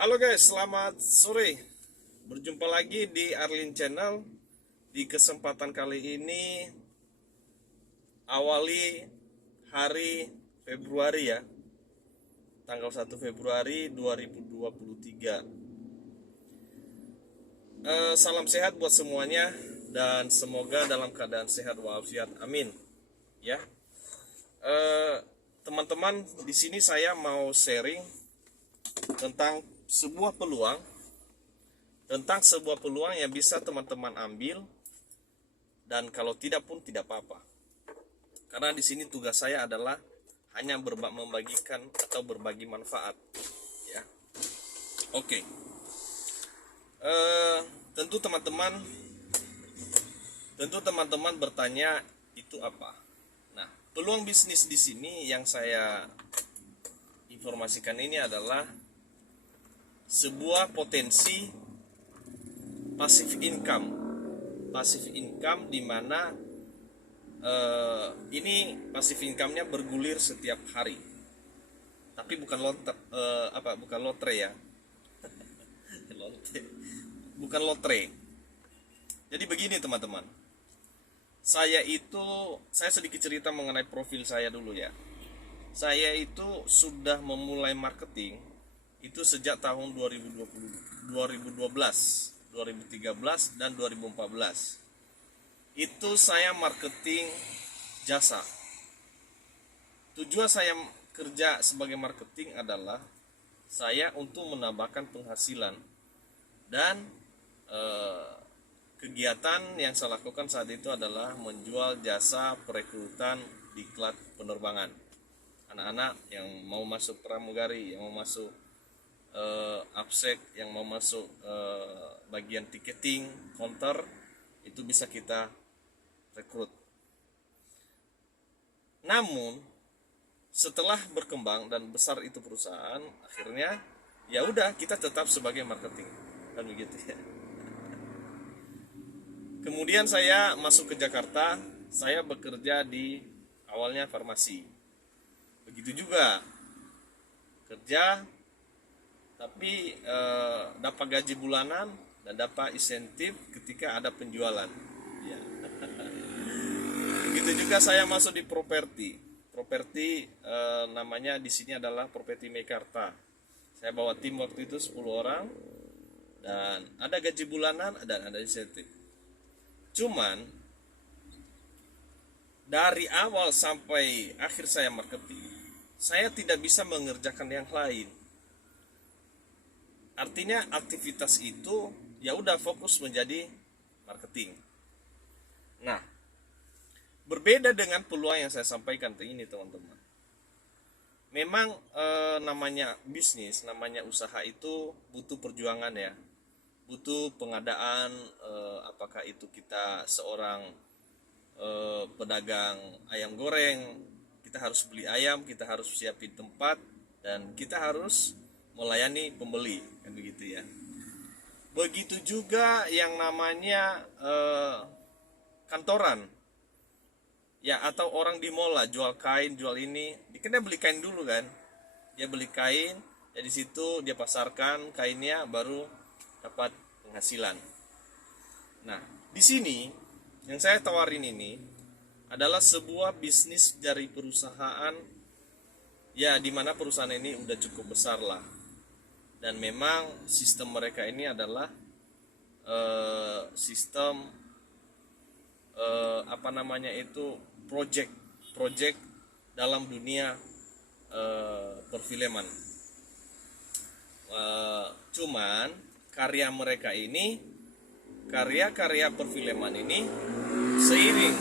Halo guys, selamat sore. Berjumpa lagi di Arlin Channel. Di kesempatan kali ini awali hari Februari ya. Tanggal 1 Februari 2023. Salam sehat buat semuanya dan semoga dalam keadaan sehat walafiat. Amin. Ya. Teman-teman, di sini saya mau sharing tentang sebuah peluang yang bisa teman-teman ambil, dan kalau tidak pun tidak apa-apa. Karena di sini tugas saya adalah hanya membagikan atau berbagi manfaat, ya. Oke. Tentu teman-teman bertanya itu apa? Nah, peluang bisnis di sini yang saya informasikan ini adalah sebuah potensi passive income di mana ini passive income-nya bergulir setiap hari, tapi bukan lotre ya. Bukan lotre. Jadi begini teman-teman, saya sedikit cerita mengenai profil saya dulu ya. Saya itu sudah memulai marketing itu sejak tahun 2013, dan 2014. Itu saya marketing jasa. Tujuan saya kerja sebagai marketing adalah saya untuk menambahkan penghasilan, dan kegiatan yang saya lakukan saat itu adalah menjual jasa perekrutan diklat penerbangan. Anak-anak yang mau masuk pramugari, yang mau masuk absek, yang mau masuk bagian tiketing, counter, itu bisa kita rekrut. Namun setelah berkembang dan besar itu perusahaan, akhirnya ya udah kita tetap sebagai marketing, kan begitu ya. Kemudian saya masuk ke Jakarta, saya bekerja di awalnya farmasi. Begitu juga kerja, tapi dapat gaji bulanan dan dapat insentif ketika ada penjualan. Ya. Begitu juga saya masuk di properti. Namanya di sini adalah Properti Mekarta. Saya bawa tim waktu itu 10 orang, dan ada gaji bulanan dan ada insentif. Cuman dari awal sampai akhir saya marketing, saya tidak bisa mengerjakan yang lain. Artinya aktivitas itu ya udah fokus menjadi marketing. Nah, berbeda dengan peluang yang saya sampaikan ini teman-teman. Memang namanya bisnis, namanya usaha itu butuh perjuangan ya. Butuh pengadaan, apakah itu kita seorang pedagang ayam goreng, kita harus beli ayam, kita harus siapin tempat, dan kita harus melayani pembeli, kan begitu ya. Begitu juga yang namanya kantoran ya, atau orang di mall lah, jual kain, jual ini, dia beli kain dulu kan, dia beli kain, ya di situ dia pasarkan kainnya, baru dapat penghasilan. Nah, di sini yang saya tawarin ini adalah sebuah bisnis dari perusahaan ya, dimana perusahaan ini udah cukup besar lah, dan memang sistem mereka ini adalah sistem project dalam dunia perfilman. Cuman karya perfilman ini seiring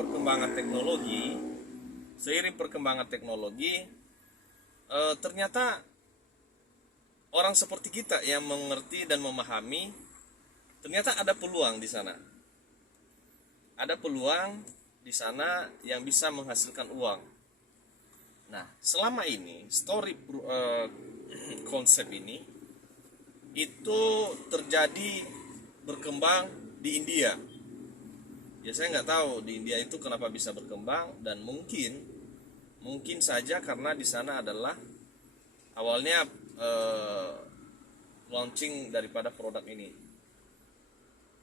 perkembangan teknologi, ternyata orang seperti kita yang mengerti dan memahami, ternyata ada peluang di sana. Ada peluang di sana yang bisa menghasilkan uang. Nah, selama ini konsep ini itu terjadi berkembang di India. Ya, saya nggak tahu di India itu kenapa bisa berkembang, dan mungkin saja karena di sana adalah awalnya eh, launching daripada produk ini.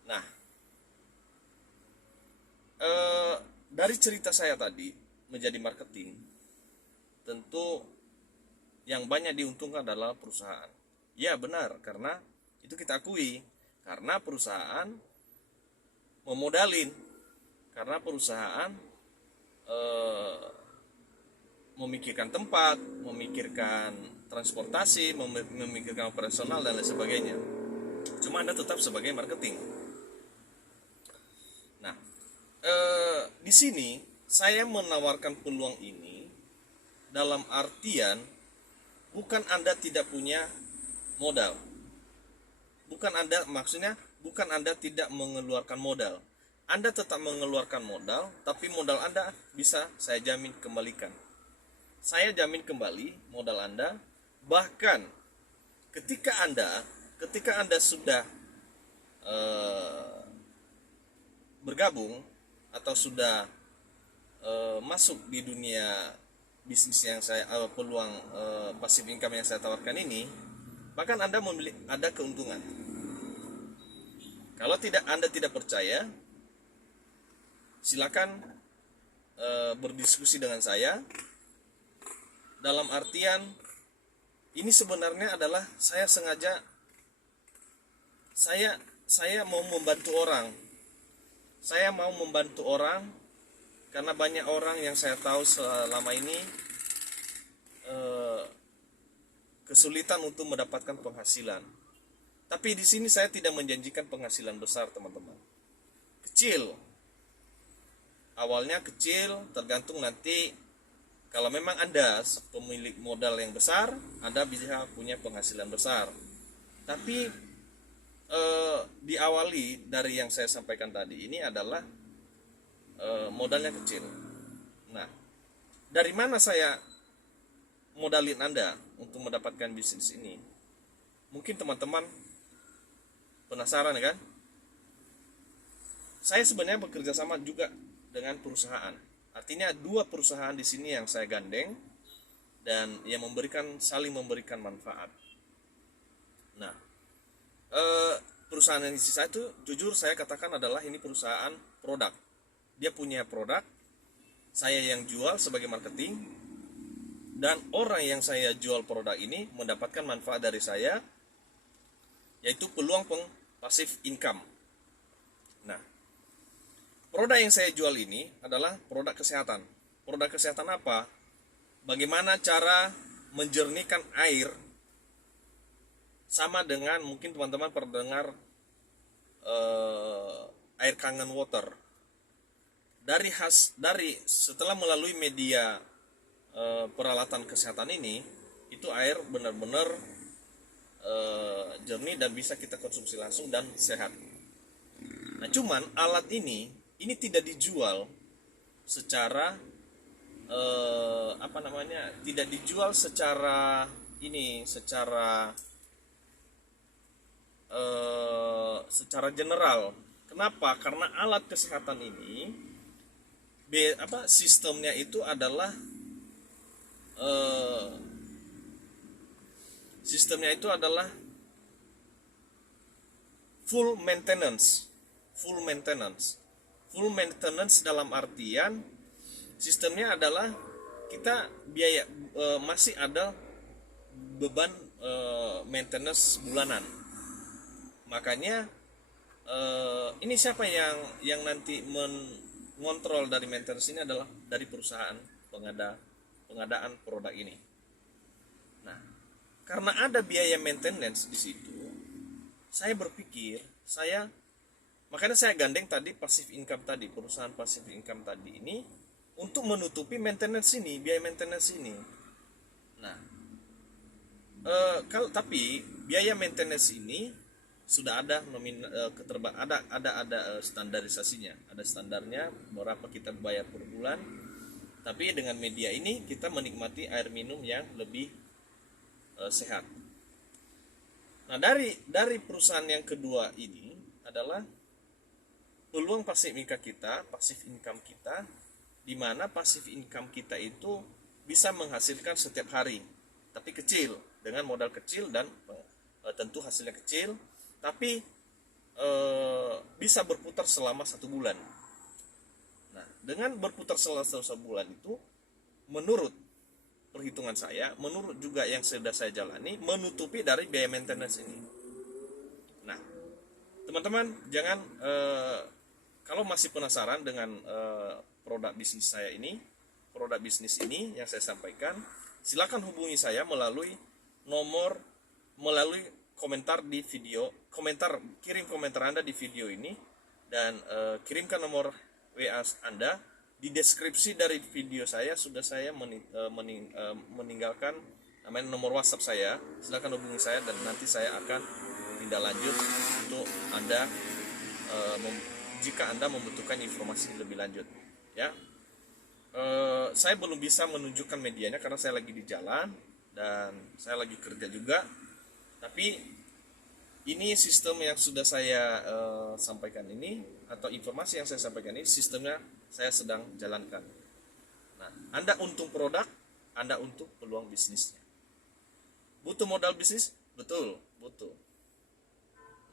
Nah, dari cerita saya tadi menjadi marketing, tentu yang banyak diuntungkan adalah perusahaan. Ya benar, karena itu kita akui, karena perusahaan memodalin, karena perusahaan memikirkan tempat, memikirkan transportasi, memikirkan operasional dan lain sebagainya. Cuma Anda tetap sebagai marketing. Nah, di sini saya menawarkan peluang ini dalam artian bukan Anda tidak punya modal. Bukan Anda, maksudnya bukan Anda tidak mengeluarkan modal. Anda tetap mengeluarkan modal, tapi modal Anda bisa saya jamin kembalikan. Saya jamin kembali modal Anda, bahkan ketika Anda sudah bergabung atau sudah masuk di dunia bisnis yang saya peluang passive income yang saya tawarkan ini, bahkan Anda ada keuntungan. Kalau Anda tidak percaya, silakan berdiskusi dengan saya. Dalam artian ini sebenarnya adalah saya sengaja saya mau membantu orang. Saya mau membantu orang karena banyak orang yang saya tahu selama ini kesulitan untuk mendapatkan penghasilan. Tapi di sini saya tidak menjanjikan penghasilan besar, teman-teman. Kecil. Awalnya kecil, tergantung nanti. Kalau memang Anda pemilik modal yang besar, Anda bisa punya penghasilan besar. Tapi diawali dari yang saya sampaikan tadi ini adalah modalnya kecil. Nah, dari mana saya modalin Anda untuk mendapatkan bisnis ini? Mungkin teman-teman penasaran kan? Saya sebenarnya bekerja sama juga dengan perusahaan. Artinya dua perusahaan di sini yang saya gandeng dan yang saling memberikan manfaat. Nah, perusahaan yang di sisi itu jujur saya katakan adalah ini perusahaan produk. Dia punya produk, saya yang jual sebagai marketing, dan orang yang saya jual produk ini mendapatkan manfaat dari saya, yaitu peluang passive income. Nah, produk yang saya jual ini adalah produk kesehatan. Produk kesehatan apa? Bagaimana cara menjernihkan air, sama dengan mungkin teman-teman pernah dengar air Kangen Water. Dari setelah melalui media peralatan kesehatan ini, itu air benar-benar jernih dan bisa kita konsumsi langsung dan sehat. Nah, cuman alat ini tidak dijual secara tidak dijual secara general. Kenapa? Karena alat kesehatan ini sistemnya itu adalah full maintenance. Full maintenance dalam artian sistemnya adalah kita biaya masih ada beban maintenance bulanan. Makanya ini siapa yang nanti mengontrol dari maintenance ini adalah dari perusahaan pengadaan produk ini. Nah, karena ada biaya maintenance di situ, saya berpikir makanya saya gandeng tadi passive income tadi, perusahaan passive income tadi ini untuk menutupi maintenance ini, biaya maintenance ini. Nah, tapi biaya maintenance ini sudah ada ada standarisasinya, ada standarnya berapa kita bayar per bulan. Tapi dengan media ini kita menikmati air minum yang lebih sehat. Nah, dari perusahaan yang kedua ini adalah peluang passive income kita, di mana passive income kita itu bisa menghasilkan setiap hari. tapi kecil, dengan modal kecil dan tentu hasilnya kecil, tapi bisa berputar selama 1 bulan. Nah, dengan berputar selama 1 bulan itu, menurut perhitungan saya, menurut juga yang sudah saya jalani, menutupi dari biaya maintenance ini. Nah, teman-teman jangan kalau masih penasaran dengan produk bisnis saya ini, produk bisnis ini yang saya sampaikan, silakan hubungi saya melalui komentar di video, kirim komentar Anda di video ini, dan kirimkan nomor WA Anda. Di deskripsi dari video saya sudah saya meninggalkan namanya nomor WhatsApp saya. Silakan hubungi saya dan nanti saya akan tindak lanjut untuk Anda jika Anda membutuhkan informasi lebih lanjut. Ya, saya belum bisa menunjukkan medianya karena saya lagi di jalan dan saya lagi kerja juga. Tapi ini sistem yang sudah saya sampaikan ini, atau informasi yang saya sampaikan ini, sistemnya saya sedang jalankan. Nah, Anda untung produk, Anda untung peluang bisnisnya. Butuh modal bisnis? Betul, butuh.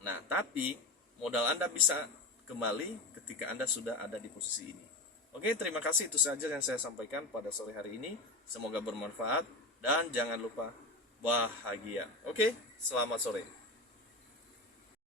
Nah, tapi modal Anda bisa kembali ketika Anda sudah ada di posisi ini. Oke, terima kasih, itu saja yang saya sampaikan pada sore hari ini. Semoga bermanfaat dan jangan lupa bahagia. Oke, selamat sore.